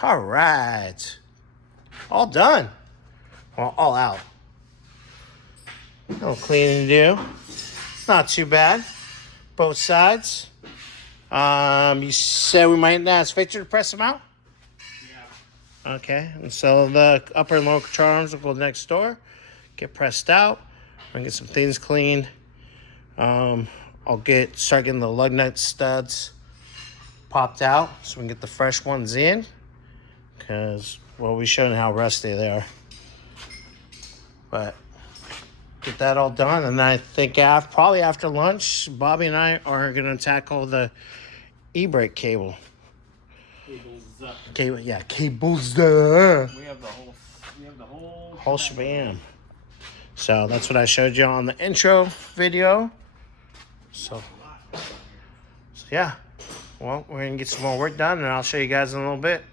All right. All done. Well, all out. No cleaning to do. Not too bad. Both sides. You said we might ask Victor to press them out? Yeah. Okay. And so the upper and lower control arms will go next door. Get pressed out. We're going to get some things cleaned. I'll start getting the lug nut studs popped out so we can get the fresh ones in. Because, well, we showed how rusty they are. But get that all done, and I think probably after lunch, Bobby and I are going to tackle the e-brake cable. Cables. Yeah, cables. We have the whole shebang. So that's what I showed you on the intro video. So yeah. Well, we're going to get some more work done, and I'll show you guys in a little bit.